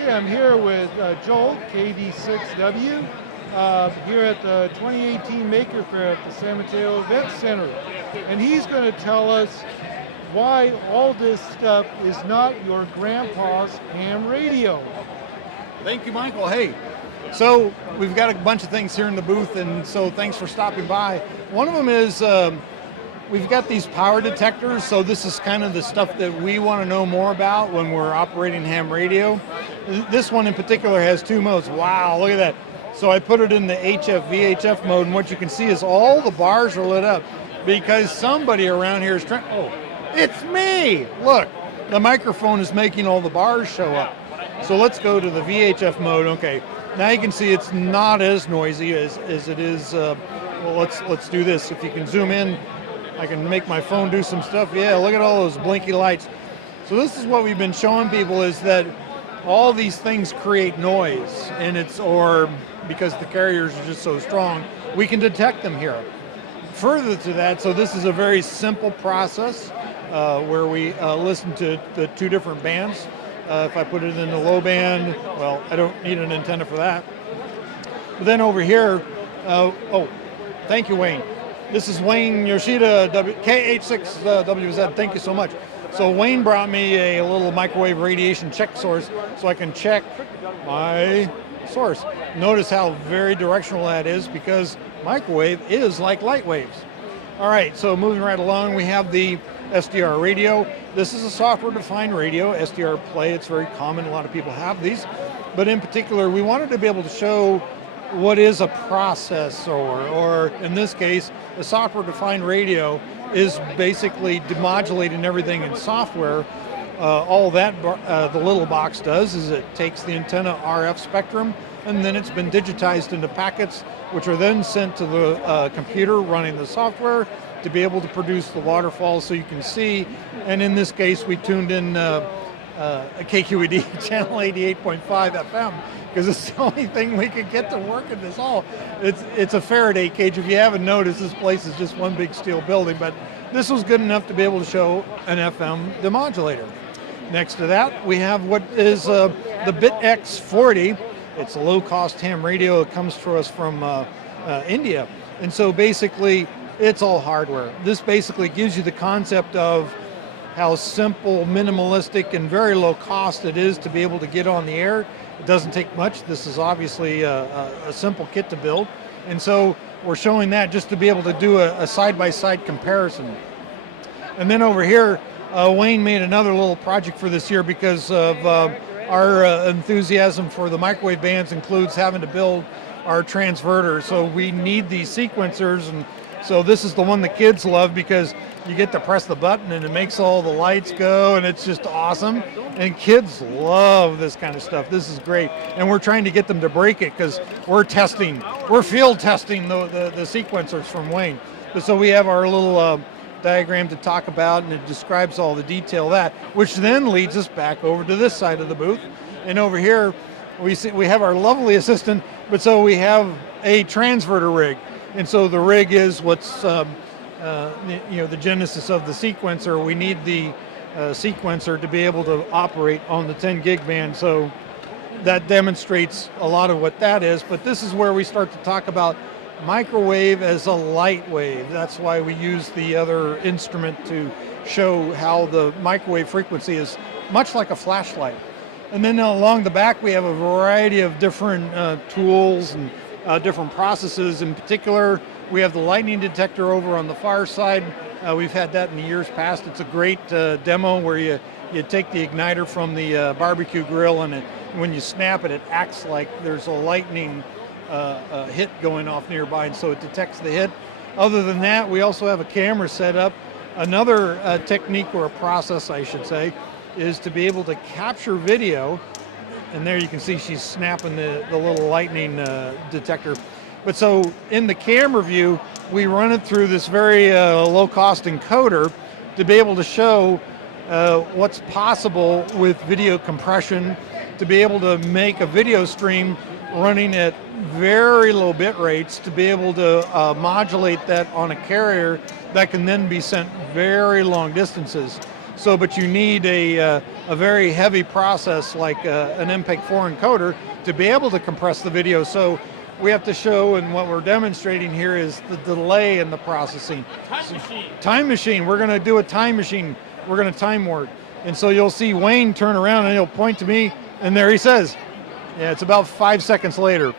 Okay, I'm here with Joel, KD6W, here at the 2018 Maker Faire at the San Mateo Event Center. And he's going to tell us why all this stuff is not your grandpa's ham radio. Thank you, Michael. Hey, so we've got a bunch of things here in the booth, and so thanks for stopping by. One of them is we've got these power detectors, so this is kind of the stuff that we want to know more about when we're operating ham radio. This one in particular has two modes. Wow, look at that. So I put it in the HF, VHF mode, and what you can see is all the bars are lit up because somebody around here is trying, oh, it's me! Look, the microphone is making all the bars show up. So let's go to the VHF mode. Okay, now you can see it's not as noisy as it is. Well, let's do this. If you can zoom in, I can make my phone do some stuff. Yeah, look at all those blinky lights. So this is what we've been showing people, is that all these things create noise, and or because the carriers are just so strong, we can detect them here. Further to that, so this is a very simple process where we listen to the two different bands. If I put it in the low band, well, I don't need an antenna for that. But then over here, oh, thank you, Wayne. This is Wayne Yoshida, KH6WZ. Thank you so much. So Wayne brought me a little microwave radiation check source so I can check my source. Notice how very directional that is, because microwave is like light waves. All right, so moving right along, we have the SDR radio. This is a software-defined radio, SDR Play. It's very common. A lot of people have these. But in particular, we wanted to be able to show what is a processor, or in this case, a software-defined radio is basically demodulating everything in software. All that the little box does is it takes the antenna RF spectrum, and then it's been digitized into packets, which are then sent to the computer running the software to be able to produce the waterfalls so you can see. And in this case, we tuned in a KQED channel 88.5 FM, because it's the only thing we could get to work in this hall. It's a Faraday cage. If you haven't noticed, this place is just one big steel building, but this was good enough to be able to show an FM demodulator. Next to that, we have what is the BitX40. It's a low-cost ham radio. It comes to us from India. And so basically, it's all hardware. This basically gives you the concept of how simple, minimalistic, and very low cost it is to be able to get on the air. It doesn't take much. This is obviously a simple kit to build. And so we're showing that just to be able to do a side-by-side comparison. And then over here, Wayne made another little project for this year because of our enthusiasm for the microwave bands includes having to build our transverter. So we need these sequencers, and so this is the one the kids love because you get to press the button and it makes all the lights go, and it's just awesome. And kids love this kind of stuff. This is great. And we're trying to get them to break it because we're field testing the sequencers from Wayne. But so we have our little diagram to talk about, and it describes all the detail of that, which then leads us back over to this side of the booth. And over here, we have our lovely assistant, but so we have a transverter rig. And so the rig is what's the genesis of the sequencer. We need the sequencer to be able to operate on the 10 gig band. So that demonstrates a lot of what that is. But this is where we start to talk about microwave as a light wave. That's why we use the other instrument to show how the microwave frequency is much like a flashlight. And then along the back, we have a variety of different tools and different processes. In particular, we have the lightning detector over on the far side. We've had that in the years past. It's a great demo where you take the igniter from the barbecue grill, and when you snap it, it acts like there's a lightning hit going off nearby, and so it detects the hit. Other than that, we also have a camera set up. Another technique, or a process I should say, is to be able to capture video. And there you can see she's snapping the little lightning detector. But so in the camera view, we run it through this very low-cost encoder to be able to show what's possible with video compression, to be able to make a video stream running at very low bit rates, to be able to modulate that on a carrier that can then be sent very long distances. So, but you need a very heavy process like an MPEG-4 encoder to be able to compress the video. So we have to show, and what we're demonstrating here is the delay in the processing. Time machine. Time machine. We're going to do a time machine. We're going to time warp. And so you'll see Wayne turn around and he'll point to me, and there he says, yeah, it's about 5 seconds later.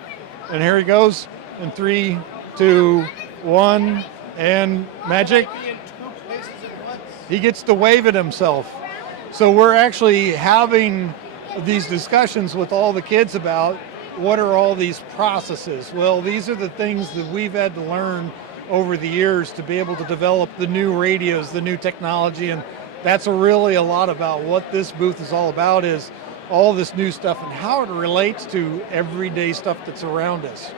And here he goes in 3, 2, 1, and magic. He gets to wave it himself. So we're actually having these discussions with all the kids about what are all these processes. Well, these are the things that we've had to learn over the years to be able to develop the new radios, the new technology, and that's really a lot about what this booth is all about, is all this new stuff and how it relates to everyday stuff that's around us.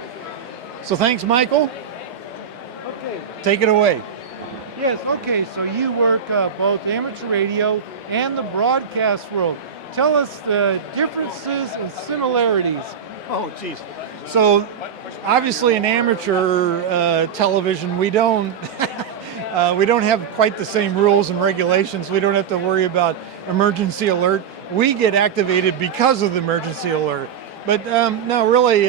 So thanks, Michael. Okay. Take it away. Yes, okay, so you work both amateur radio and the broadcast world. Tell us the differences and similarities. Oh, geez. So obviously in amateur television, we don't have quite the same rules and regulations. We don't have to worry about emergency alert. We get activated because of the emergency alert. But no, really,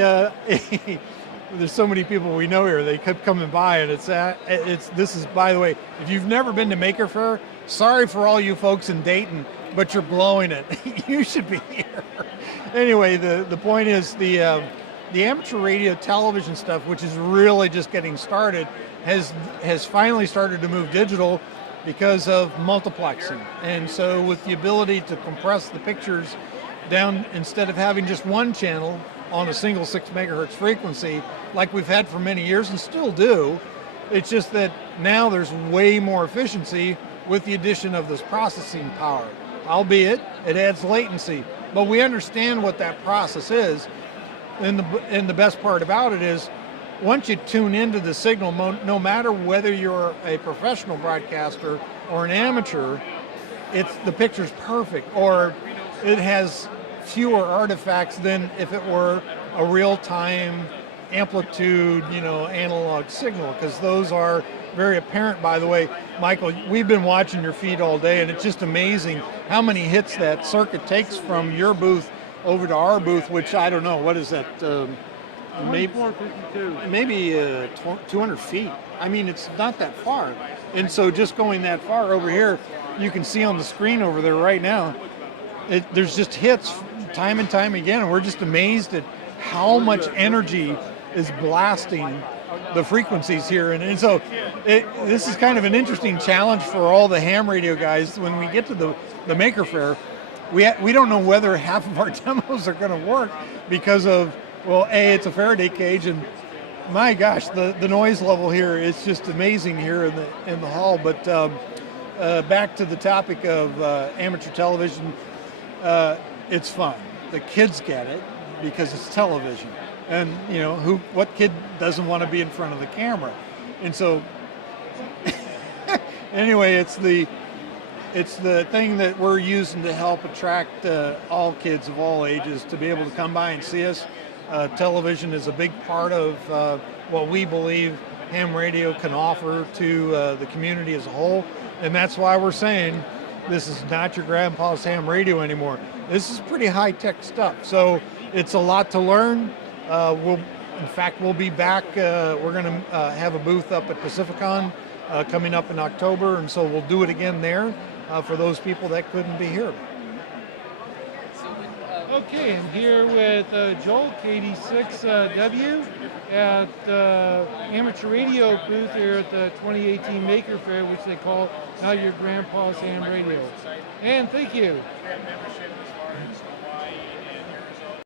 there's so many people we know here. They kept coming by, and this is, by the way, if you've never been to Maker Faire, sorry for all you folks in Dayton, but you're blowing it. You should be here. Anyway, the point is the amateur radio television stuff, which is really just getting started, has finally started to move digital because of multiplexing. And so with the ability to compress the pictures down, instead of having just one channel on a single 6 megahertz frequency like we've had for many years and still do, it's just that now there's way more efficiency with the addition of this processing power. Albeit, it adds latency, but we understand what that process is. And the best part about it is, once you tune into the signal, no matter whether you're a professional broadcaster or an amateur, the picture's perfect, or it has fewer artifacts than if it were a real-time amplitude, analog signal, because those are very apparent. By the way, Michael, we've been watching your feed all day, and it's just amazing how many hits that circuit takes from your booth over to our booth, which I don't know, what is that? Maybe 200 feet. I mean, it's not that far. And so just going that far over here, you can see on the screen over there right now, there's just hits time and time again, and we're just amazed at how much energy is blasting the frequencies here. And so this is kind of an interesting challenge for all the ham radio guys. When we get to the Maker Faire, we don't know whether half of our demos are going to work because of, well, A, it's a Faraday cage, and my gosh, the noise level here is just amazing here in the hall. But back to the topic of amateur television, it's fun. The kids get it because it's television, and what kid doesn't want to be in front of the camera? And so, anyway, it's the thing that we're using to help attract all kids of all ages to be able to come by and see us. Television is a big part of what we believe ham radio can offer to the community as a whole, and that's why we're saying this is not your grandpa's ham radio anymore. This is pretty high-tech stuff, so it's a lot to learn. We'll be back. We're going to have a booth up at Pacificon coming up in October, and so we'll do it again there for those people that couldn't be here. Okay, I'm here with Joel, KD6W, at the amateur radio booth here at the 2018 Maker Faire, which they call Not Your Grandpa's Ham Radio. And thank you.